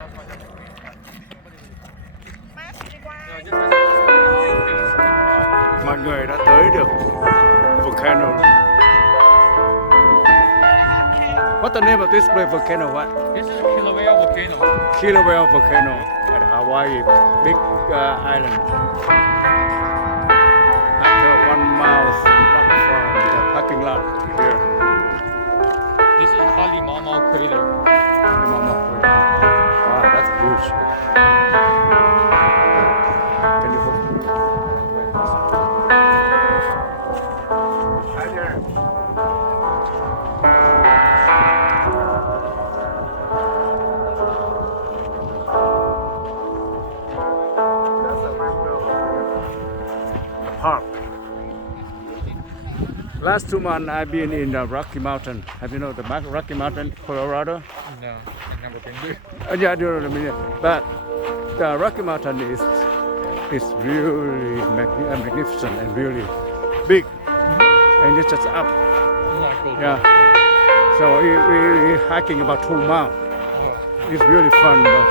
Mọi người đã tới được Volcano. What's the name of this place, Volcano? What? This is Kilauea Volcano. Kilauea Volcano at Hawaii, big island. After 1 mile walk from the parking lot here. This is Halimama crater. Wow, that's huge. Can you hold? Hi there. That's a window. The park. Last 2 months I've been in the Rocky Mountain. Have you know the Rocky Mountain, Colorado? No, I've never been there. Yeah, I do know what I mean. But the Rocky Mountain is really magnificent and really big, and it's just up. Not good. Yeah. So we're hiking about 2 miles. Oh. It's really fun, but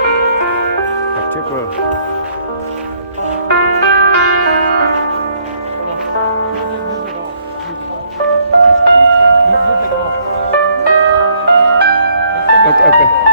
particular. Okay.